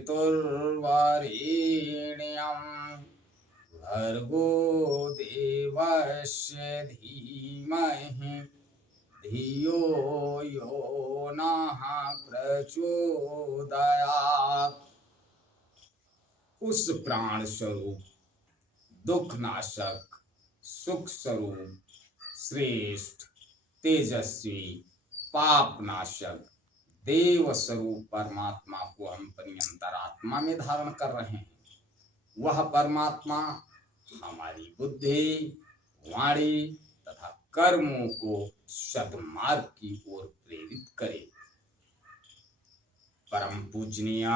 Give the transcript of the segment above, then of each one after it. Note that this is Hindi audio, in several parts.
पितुर्वरेण्यं भर्गो देवस्य धीमहि धियो यो नः प्रचोदयात्। उस प्राण स्वरूप, दुख नाशक, सुख स्वरूप, श्रेष्ठ, तेजस्वी, पाप नाशक, देव स्वरूप परमात्मा को हम परियंतरात्मा में धारण कर रहे हैं। वह परमात्मा हमारी बुद्धि, वाणी तथा कर्मों को सद्मार्ग की ओर प्रेरित करे। परम पूजनीय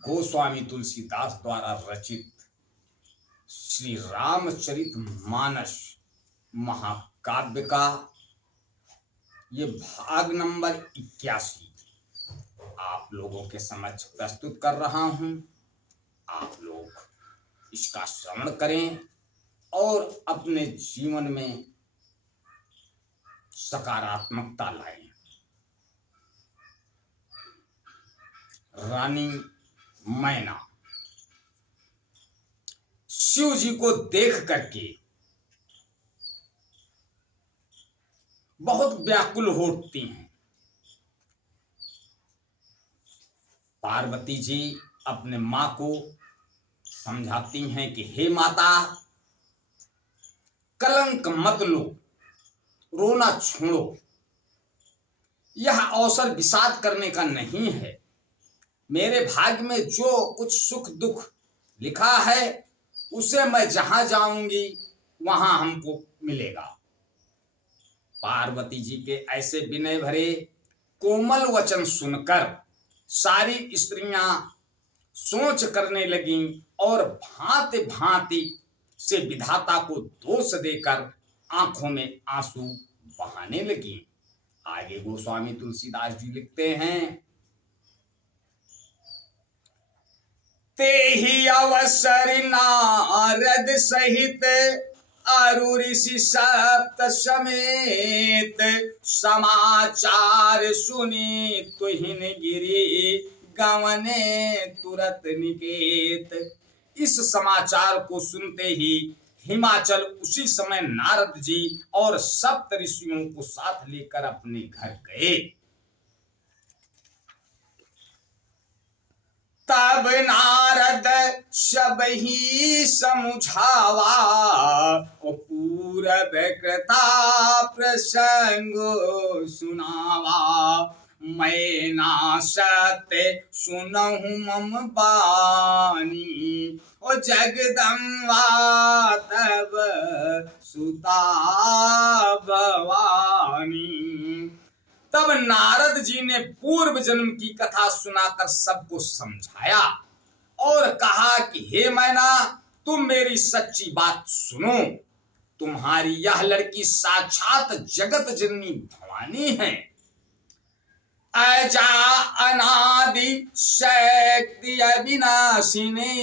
गोस्वामी तुलसीदास द्वारा रचित श्री रामचरितमानस महाकाव्य का ये भाग नंबर 81 आप लोगों के समक्ष प्रस्तुत कर रहा हूं। आप लोग इसका श्रवण करें और अपने जीवन में सकारात्मकता लाएं। रानी मैना शिव जी को देख करके बहुत व्याकुल हो उठती हैं। पार्वती जी अपने मां को समझाती हैं कि हे माता, कलंक मत लो, रोना छोड़ो। यह अवसर विषाद करने का नहीं है। मेरे भाग्य में जो कुछ सुख दुख लिखा है उसे मैं जहां जाऊंगी वहां हमको मिलेगा। पार्वती जी के ऐसे विनय भरे कोमल वचन सुनकर सारी स्त्रियां सोच करने लगीं और भांति भांति से विधाता को दोष देकर आंखों में आंसू बहाने लगी। आगे गोस्वामी तुलसीदास जी लिखते हैं, ते ही अवसर नारद सहित अरु ऋषि सप्त समेत समाचार सुनी तुहिन गिरी गवने तुरत निकेत। इस समाचार को सुनते ही हिमाचल उसी समय नारद जी और सप्त ऋषियों को साथ लेकर अपने घर गए। तब नारद सब ही समुझावा और पूरब कृता प्रसंग सुनावा। मैं ना सत्य सुनहु मम बानी और जगदम्बा तब सुता भवानी। तब नारद जी ने पूर्व जन्म की कथा सुनाकर सबको समझाया और कहा कि हे मैना, तुम मेरी सच्ची बात सुनो। तुम्हारी यह लड़की साक्षात जगत जननी भवानी है। अजा अनादि शक्ति अविनाशिनी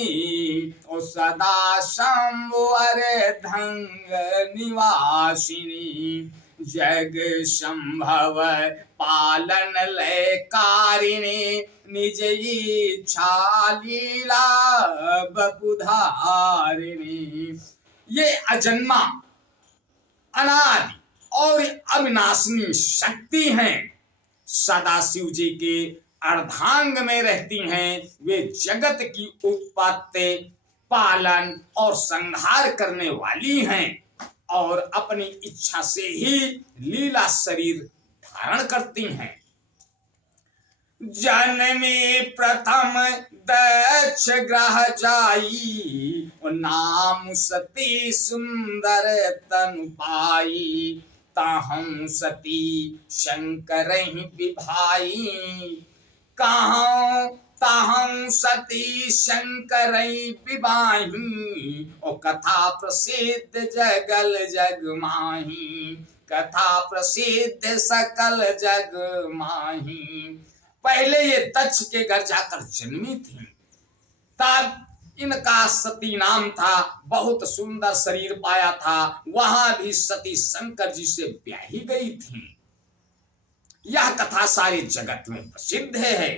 और सदा संवर धंग निवासिनी। जग संभव पालन लयकारिणी निज इच्छा लीला बपुधारिणी। ये अजन्मा, अनादि और अविनाशिनी शक्ति हैं। सदा शिव जी के अर्धांग में रहती हैं। वे जगत की उत्पत्ति, पालन और संहार करने वाली हैं और अपनी इच्छा से ही लीला शरीर धारण करती हैं। जन्मे प्रथम दक्ष ग्रह जाई और नाम सती सुंदर तनु पाई। ताहम सती शंकर विभाई कहाँ ताहम सती शंकर विवाही और कथा प्रसिद्ध जगल जग माही। कथा प्रसिद्ध सकल जग माही। पहले ये दक्ष के घर जाकर जन्मी थी। तब इनका सती नाम था। बहुत सुंदर शरीर पाया था। वहां भी सती शंकर जी से ब्याही गई थी। यह कथा सारे जगत में प्रसिद्ध है।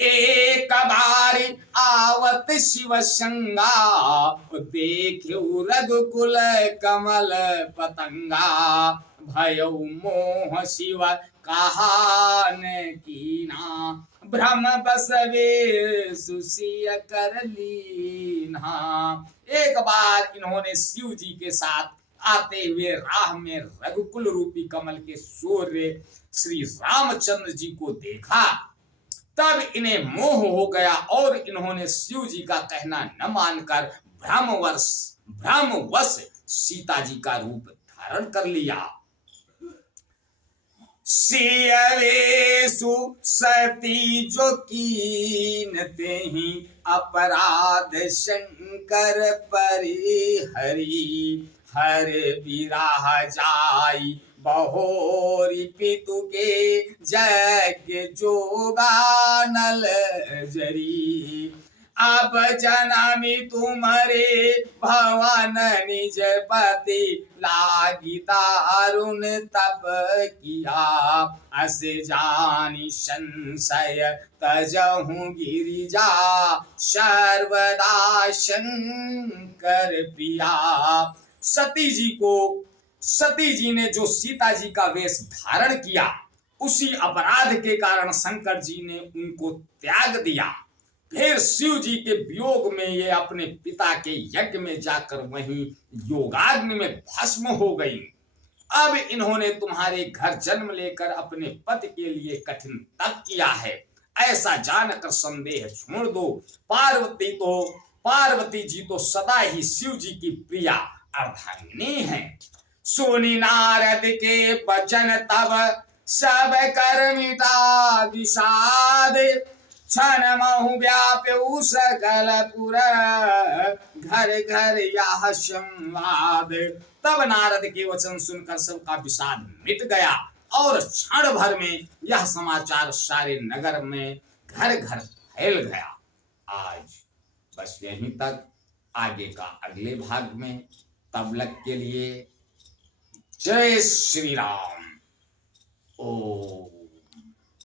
एक बारी आवत शिव संगा, देखो रघुकुल कमल पतंगा, भयो मोह शिव कहान कीना, भ्रम बसवे सुसिय कर लीना। एक बार इन्होंने शिव जी के साथ आते हुए राह में रघुकुल रूपी कमल के सूर्य श्री रामचंद्र जी को देखा। तब इन्हें मोह हो गया और इन्होंने शिव जी का कहना न मानकर भ्रमवश सीता जी का रूप धारण कर लिया। सियवेशु सती जो कीनते ही, अपराध शंकर परिहरी, हर बिराह जाई बहोरी, पितु के जग जोगानल जरी, अब जनामी तुम्हारे भवन निज पति, लागी दारुण तप किया, अस जानी संशय तजहु गिरिजा, सर्वदा शंकर पिया। सती जी ने जो सीता जी का वेश धारण किया, उसी अपराध के कारण शंकर जी ने उनको त्याग दिया। फिर शिव जी के वियोग में ये अपने पिता के यज्ञ में जाकर वहीं योगाग्नि में भस्म हो गई। अब इन्होंने तुम्हारे घर जन्म लेकर अपने पति के लिए कठिन तप किया है, ऐसा जानकर संदेह छोड़ दो। पार्वती जी तो सदा ही शिव जी की प्रिया अर्धांगिनी है। सुनी नारद के वचन तब, सब कर मिटा विषाद, क्षण महु व्याप्यु सकल पुर, घर घर यह संवाद। तब नारद के वचन सुनकर सबका विषाद मिट गया और क्षण भर में यह समाचार सारे नगर में घर घर फैल गया। आज बस यहीं तक, आगे का अगले भाग में। तब तक के लिए जय श्री राम। ओ